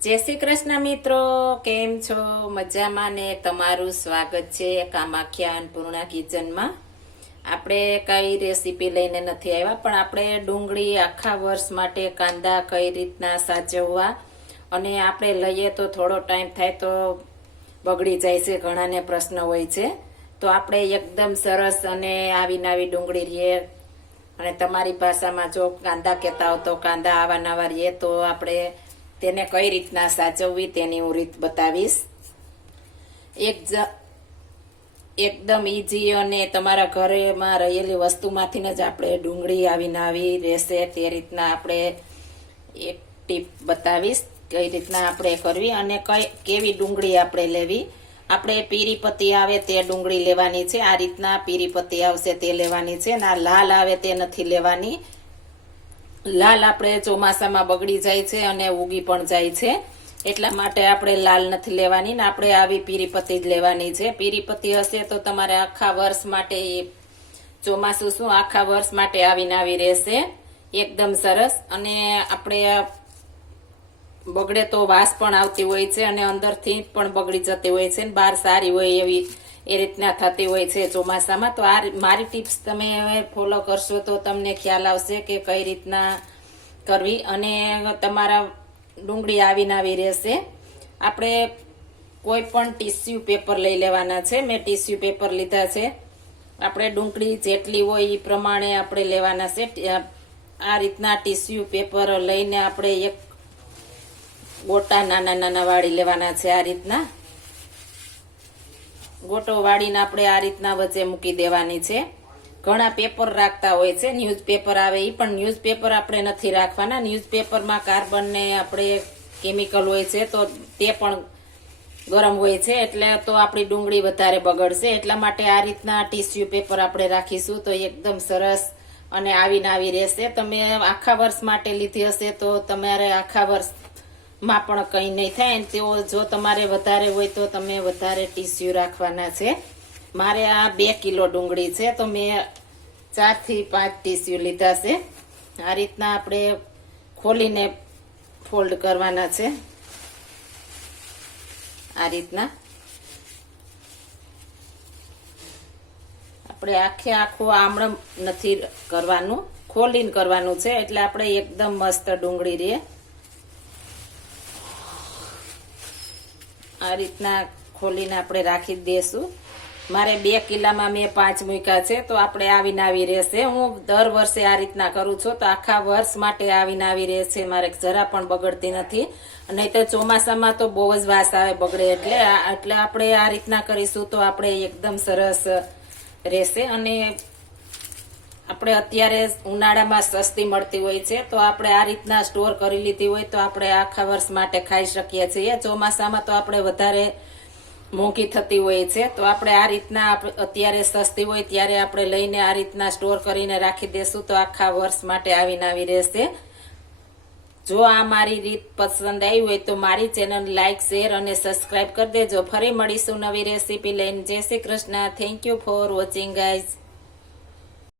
જય શ્રી કૃષ્ણ મિત્રો, કેમ છો? મજામાં ને તમારું સ્વાગત છે કામાખ્યા અન્નપૂર્ણા કિચનમાં. આપણે કઈ રેસીપી લઈને નથી આવ્યા, પણ આપણે ડુંગળી આખા વર્ષ માટે કાંદા કઈ રીતના સાચવવા અને આપણે લઈએ તો થોડો ટાઈમ થાય તો બગડી જાય છે, ઘણાને પ્રશ્ન હોય છે. તો આપણે એકદમ સરસ અને આવી નાવી ડુંગળી રહીએ. અને તમારી ભાષામાં જો કાંદા કહેતા હો તો કાંદા આવા નવા રહીએ તો આપણે તેને કઈ રીતના સાચવવી તેની હું રીત બતાવીશ. એક જ એકદમ ઈઝી અને તમારા ઘરેમાં રહેલી વસ્તુમાંથી જ આપણે ડુંગળી આવીને આવી રહેશે તે રીતના આપણે એક ટીપ બતાવીશ કઈ રીતના આપણે કરવી અને કઈ કેવી ડુંગળી આપણે લેવી. આપણે પીરી આવે તે ડુંગળી લેવાની છે, આ રીતના પીરી આવશે તે લેવાની છે આ લાલ આવે તે નથી લેવાની. લાલ આપણે ચોમાસામાં બગડી જાય છે અને ઉગી પણ જાય છે. એટલા માટે આપણે લાલ નથી લેવાની ને આપણે આવી પીરી જ લેવાની છે. પીરી હશે તો તમારે આખા વર્ષ માટે ચોમાસું શું આખા વર્ષ માટે આવીને આવી રહેશે. એકદમ સરસ. અને આપણે બગડે તો વાસ પણ આવતી હોય છે અને અંદરથી પણ બગડી જતી હોય છે ને બહાર સારી હોય એવી એ રીતના થતી હોય છે ચોમાસામાં. તો આ મારી ટિપ્સ તમે ફોલો કરશો તો તમને ખ્યાલ આવશે કે કઈ રીતના કરવી અને તમારા ડુંગળી આવીને આવી રહેશે. આપણે કોઈ પણ ટીસ્યુ પેપર લઈ લેવાના છે. મેં ટીસ્યુ પેપર લીધા છે. આપણે ડુંગળી જેટલી હોય એ પ્રમાણે આપણે લેવાના છે. આ રીતના ટીસ્યુ પેપર લઈને આપણે એક ગોટા નાના નાના વાળી લેવાના છે આ રીતના. ગોટો વાળીને આપણે આ રીતના વચ્ચે મૂકી દેવાની છે. ઘણા પેપર રાખતા હોય છે. ન્યૂઝ પેપર આવે એ પણ ન્યૂઝ પેપર આપણે નથી રાખવાના. ન્યૂઝ પેપરમાં કાર્બન આપણે કેમિકલ હોય છે તો તે પણ ગરમ હોય છે. એટલે તો આપણી ડુંગળી વધારે બગડશે. એટલા માટે આ રીતના ટીસ્યુ પેપર આપણે રાખીશું તો એકદમ સરસ અને આવીને આવી રહેશે. તમે આખા વર્ષ માટે લીધી હશે તો તમારે આખા વર્ષ માં પણ કંઈ નહીં થાય અને તેઓ જો તમારે વધારે હોય તો તમે વધારે ટીસ્યુ રાખવાના છે. મારે આ બે કિલો ડુંગળી છે તો મેં ચારથી પાંચ ટીસ્યુ લીધા છે. આ રીતના આપણે ખોલીને ફોલ્ડ કરવાના છે. આ રીતના. આપણે આખે આખું આમળમ નથી કરવાનું. ખોલીને કરવાનું છે એટલે આપણે એકદમ મસ્ત ડુંગળી રહે આ રીતના ખોલીને આપણે રાખી દઈશું મારે બે કિલ્લામાં મેં પાંચ મૂક્યા છે, તો આપણે આવીને આવી રહેશે. હું દર વર્ષે આ રીતના કરું છું, તો આખા વર્ષ માટે આવીને આવી રહેશે. મારે જરા પણ બગડતી નથી. નહીં તો ચોમાસામાં તો બહુ જ વાસ આવે બગડે એટલે એટલે આપણે આ રીતના કરીશું તો આપણે એકદમ સરસ રહેશે. અને આપણે અત્યારે ઉનાળામાં સસ્તી મળતી હોય છે, તો આપણે આ રીતના સ્ટોર કરી લીધી હોય તો આપણે આખા વર્ષ માટે ખાઈ શકીએ છીએ. ચોમાસામાં તો આપણે વધારે મોંઘી થતી હોય છે, તો આપણે આ રીતના અત્યારે સસ્તી હોય ત્યારે આપણે લઈને આ રીતના સ્ટોર કરીને રાખી દેશું તો આખા વર્ષ માટે આવીને આવી રહેશે. જો આ મારી રીત પસંદ આવી હોય તો મારી ચેનલ લાઇક શેર અને સબસ્ક્રાઇબ કરી દેજો. ફરી મળીશું નવી રેસીપી લઈને. Jai Shri Krishna. Thank you for watching guys